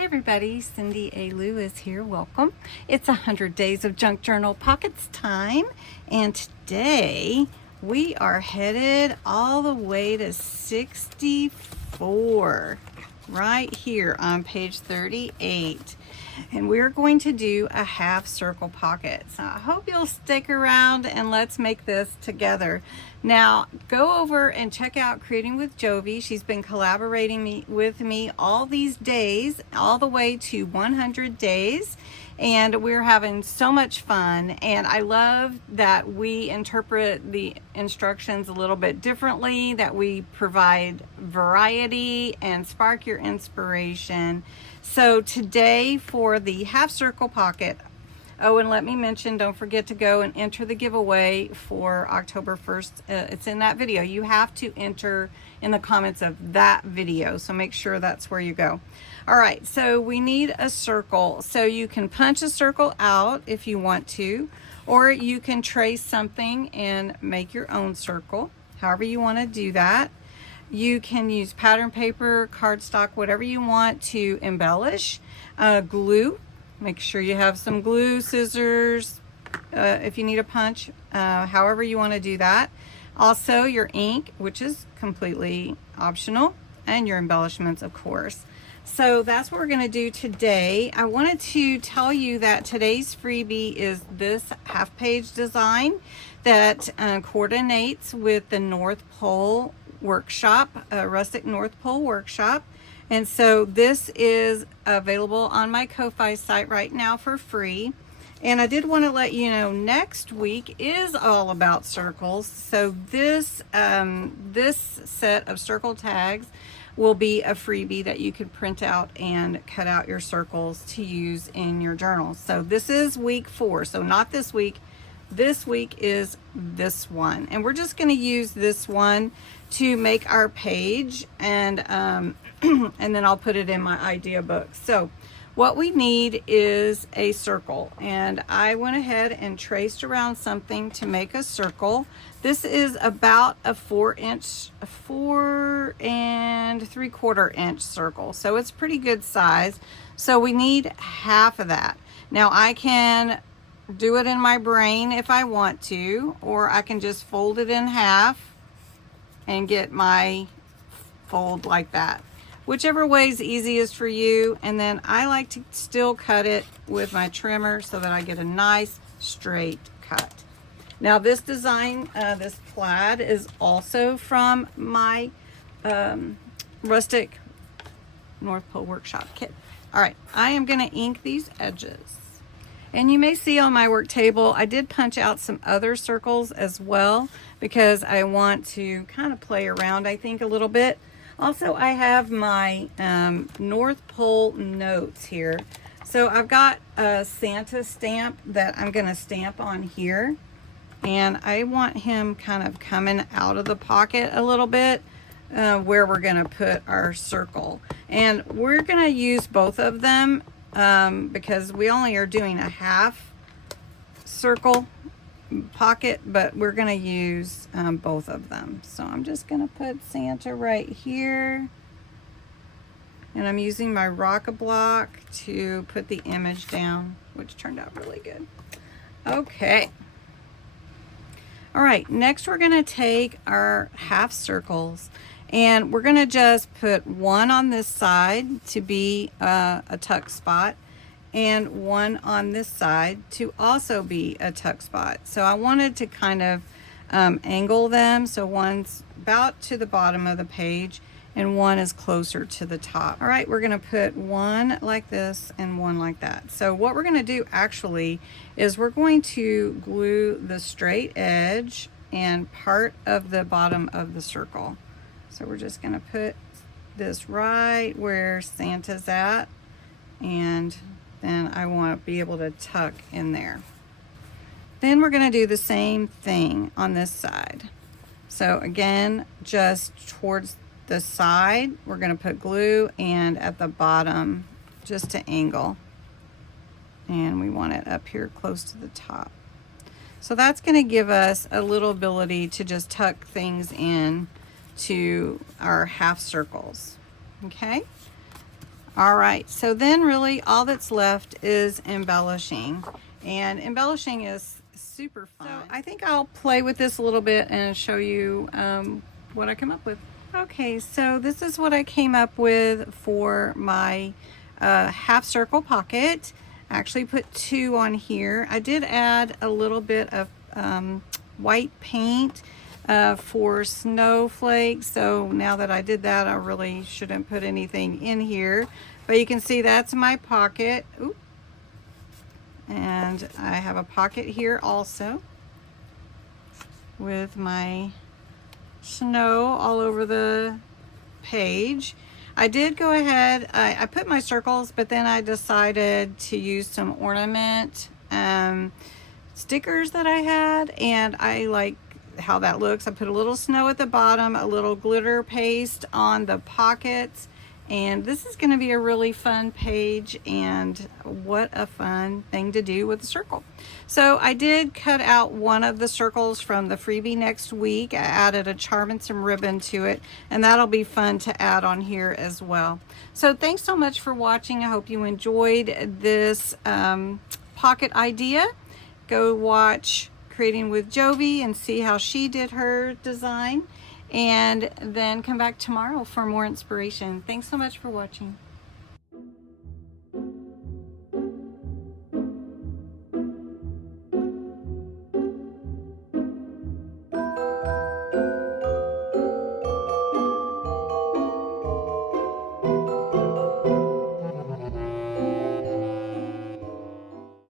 Hey everybody, Cindy A. Lewis here. Welcome. It's 100 Days of Junk Journal Pockets time, and today we are headed all the way to 64 right here on page 38, and we're going to do a half circle pocket. So I hope you'll stick around and let's make this together. Now go over and check out Creating with Jovi. She's been collaborating with me all these days, all the way to 100 days, and we're having so much fun. And I love that we interpret the instructions a little bit differently, that we provide variety and spark your inspiration. So today for the half circle pocket, oh, and let me mention, don't forget to go and enter the giveaway for October 1st. It's in that video. You have to enter in the comments of that video, so make sure that's where you go. All right, so we need a circle. So you can punch a circle out if you want to, or you can trace something and make your own circle, however you want to do that. You can use pattern paper, cardstock, whatever you want to embellish. Glue. Make sure you have some glue, scissors, if you need a punch, however you want to do that. Also your ink, which is completely optional, and your embellishments, of course. So that's what we're going to do today. I wanted to tell you that today's freebie is this half page design that coordinates with the North Pole workshop, Rustic North Pole workshop. And so this is available on my Ko-Fi site right now for free. And I did want to let you know next week is all about circles. So this set of circle tags will be a freebie that you could print out and cut out your circles to use in your journals. So this is week 4, so not this week. This week is this one, and we're just going to use this one to make our page, and and then I'll put it in my idea book. So what we need is a circle, and I went ahead and traced around something to make a circle. This is about a 4 and 3/4 inch circle, so it's pretty good size. So we need half of that. Now I can do it in my brain if I want to, or I can just fold it in half and get my fold like that, whichever way is easiest for you. And then I like to still cut it with my trimmer so that I get a nice straight cut. Now this design, this plaid, is also from my Rustic North Pole workshop kit. All right, I am going to ink these edges. And you may see on my work table, I did punch out some other circles as well, because I want to kind of play around, I think, a little bit. Also, I have my North Pole notes here. So I've got a Santa stamp that I'm going to stamp on here. And I want him kind of coming out of the pocket a little bit, where we're going to put our circle. And we're going to use both of them because we only are doing a half circle pocket, but we're going to use both of them. So I'm just going to put Santa right here, and I'm using my Rock-a-Block to put the image down, which turned out really good. Okay. All right, next we're going to take our half circles, and we're going to just put one on this side to be a tuck spot, and one on this side to also be a tuck spot. So I wanted to kind of angle them, so one's about to the bottom of the page and one is closer to the top. All right, we're going to put one like this and one like that. So what we're going to do actually is we're going to glue the straight edge and part of the bottom of the circle. So we're just going to put this right where Santa's at, and then I want to be able to tuck in there. Then we're going to do the same thing on this side. So again, just towards the side, we're going to put glue, and at the bottom, just to angle. And we want it up here close to the top. So that's going to give us a little ability to just tuck things in to our half circles. Okay. All right, so then really all that's left is embellishing. And embellishing is super fun. So I think I'll play with this a little bit and show you what I come up with. Okay, so this is what I came up with for my half circle pocket. I actually put 2 on here. I did add a little bit of white paint for snowflakes. So now that I did that, I really shouldn't put anything in here. But you can see that's my pocket. Oop. And I have a pocket here also with my snow all over the page. I did go ahead, I put my circles, but then I decided to use some ornament stickers that I had, and I like how that looks. I put a little snow at the bottom, a little glitter paste on the pockets, and this is going to be a really fun page, and what a fun thing to do with a circle. So I did cut out one of the circles from the freebie next week. I added a charm and some ribbon to it, and that'll be fun to add on here as well. So thanks so much for watching. I hope you enjoyed this pocket idea. Go watch Creating with Jovi and see how she did her design, and then come back tomorrow for more inspiration. Thanks so much for watching.